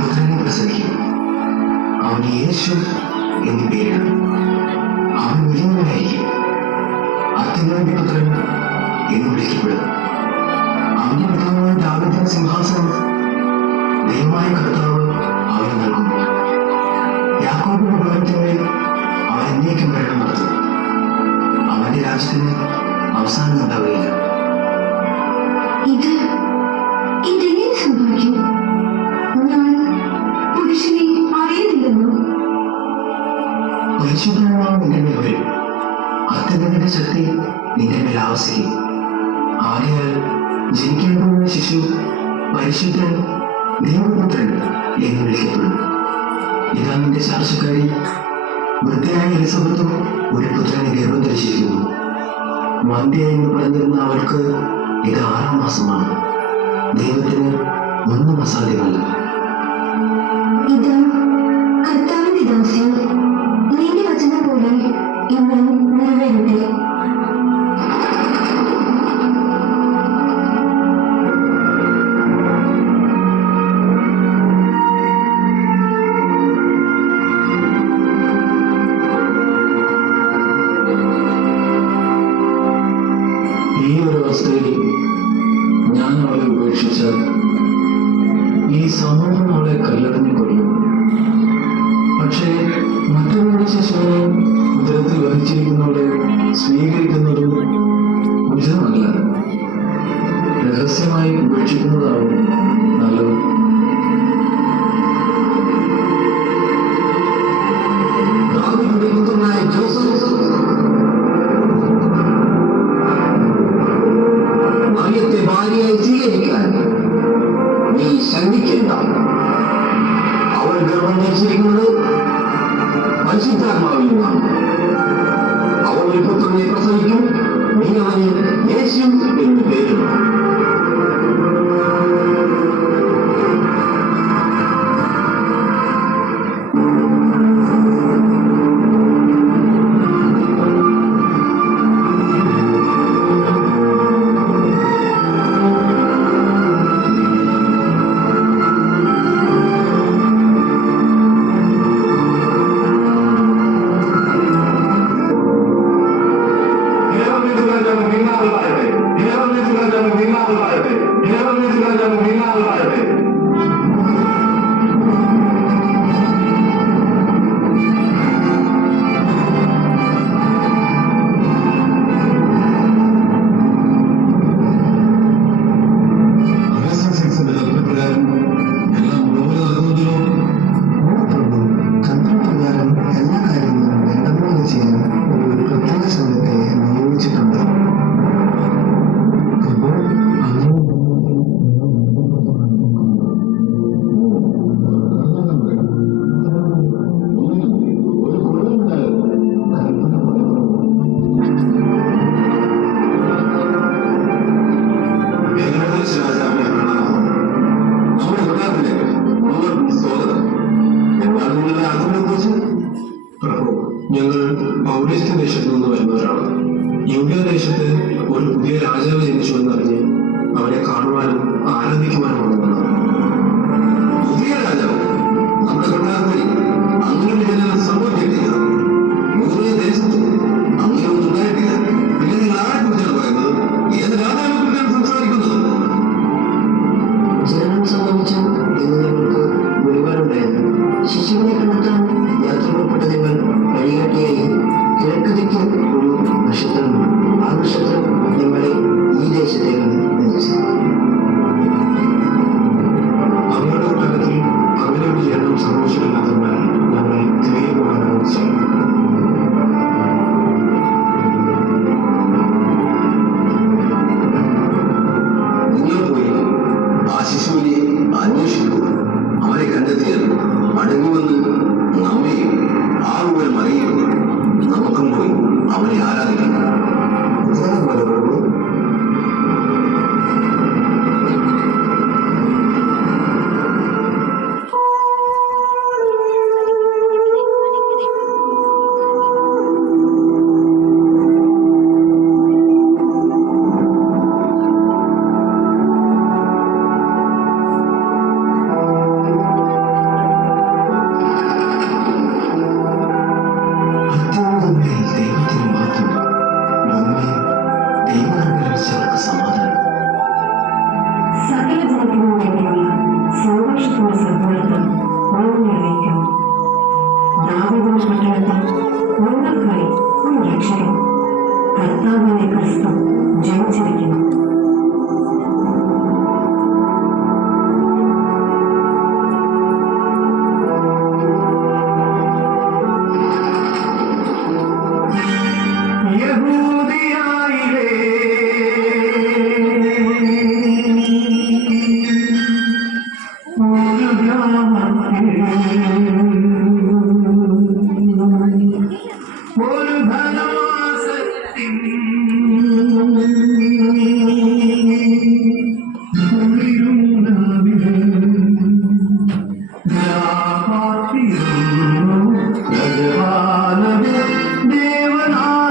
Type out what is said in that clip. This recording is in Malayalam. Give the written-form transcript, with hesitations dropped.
പുത്രനെ പ്രസവിക്കും. അവന് യേശു എന്ന് പേരിടും. അവൻ വലിയവനായിരിക്കും. അത്യുന്നതന്റെ പുത്രൻ എന്ന് വിളിക്കപ്പെടും. അവന്റെ പിതാവായ ദാവീദിന്റെ സിംഹാസനം ദൈവമായ കർത്താവ് അവന് നൽകും. യാക്കോബിന്റെ ഭവനത്തിന്മേൽ അവൻ എന്നേക്കും ഭരണം നടത്തും. അവന്റെ രാജ്യത്തിന് അവസാനം ഉണ്ടാവുകയില്ല. ഇതെങ്ങനെ സംഭവിക്കും? ഞാൻ പുരുഷനെ അറിയുന്നില്ലെന്നോ? പരിശുദ്ധാത്മാവ് നിന്റെ മേൽ വരും. അത്യുന്നതന്റെ ശക്തി നിന്റെ മേൽ ആവസിക്കും. ആകയാൽ ജനിക്കേണ്ടുന്ന ശിശു പരിശുദ്ധൻ, ദൈവപുത്രൻ എന്ന് വിളിക്കപ്പെടും. ഇതാ നിന്റെ ശാർശക്കാരി വൃദ്ധയായ എലിസബത്തും ഒരു പുത്രനെ ഗർഭം ധരിച്ചിരിക്കുന്നു. വന്ധ്യ എന്ന് പറഞ്ഞിരുന്ന അവൾക്ക് ഇത് 6-ാം മാസമാണ്. ദൈവത്തിന് ഒന്നും അസാധ്യമല്ല. ഇതാ കർത്താവിന്റെ ദാസൻ, നിന്റെ വചനം പോലെ ഇന്ന് നിറവേറട്ടെ. ഈ ഒരു അവസ്ഥയിൽ ഞാൻ അവളെ ഉപേക്ഷിച്ചാൽ ഈ സമൂഹം അവളെ കല്ലെറിഞ്ഞു കൊല്ലും. പക്ഷേ മറ്റൊരു ശിശുവിനെ ഉദരത്തിൽ വഹിച്ചിരിക്കുന്നവളെ സ്വീകരിക്കുന്നതും ഉചിതമല്ല. രഹസ്യമായി ഉപേക്ഷിക്കുന്നതാവും നല്ലത്. മറിയത്തെ ഭാര്യയായി സ്വീകരിക്കാൻ നീ ശങ്കിക്കേണ്ട. അവൾ ഗർഭം ധരിച്ചിരിക്കുന്നത് പരിശുദ്ധാത്മാവിൽ നിന്നാണ്. അവൾ ഒരു പുത്രനെ പ്രസവിക്കും. നീ അവന് യേശു എന്ന് പേരിടും. ഞങ്ങൾ പൗരസ്ത്യ ദേശത്തു നിന്ന് വരുന്നവരാണ്. യൂദയാദേശത്ത് ഒരു പുതിയ രാജാവ് ജനിച്ചുവെന്നറിഞ്ഞ് അവനെ കാണുവാനും ആരാധിക്കുവാനും വന്നതാണ്. പുതിയ രാജാവ് നമ്മുടെ കൊട്ടാരത്തിൽ അങ്ങനെ ജനങ്ങൾ സംഭവിച്ചിട്ടില്ല. യൂദയാദേശത്ത് അങ്ങനെ ഒന്നും ഉണ്ടായിട്ടില്ല. പിന്നെ നിങ്ങൾ ആരെ കുറിച്ചാണ് പറയുന്നത്? ഏത് രാജാവിനെ കുറിച്ചാണ് സംസാരിക്കുന്നത്? ജനനം സംബന്ധിച്ചും ഇന്ന് ഞങ്ങൾക്ക് വെളിപാടുണ്ടായിരുന്നു. ശിശുവിനെ കണ്ടെത്താൻ യാത്ര പുറപ്പെട്ട നിങ്ങൾ വഴികാട്ടിയായി കിഴക്ക് ദിക്കിൽ ഒരു നക്ഷത്രമുണ്ട്. ആ നക്ഷത്രം ഞങ്ങളെ ഈ ദേശത്തേക്കാണ് നയിച്ചത്. അവരുടെ കൊട്ടാരത്തിൽ അങ്ങനെ ഒരു ജനനം സംഭവിച്ചിട്ടില്ലാത്തതിനാൽ ഞങ്ങൾ തിരികെ പോകാനാണ് ചെയ്യുന്നത്. നിങ്ങൾ പോയി ആ ശിശുവിനെ അന്വേഷിക്കുക. അവരെ കണ്ടെത്തിയാൽ മടങ്ങി വന്ന് കർത്താവായ ക്രിസ്തു ജനിച്ചത്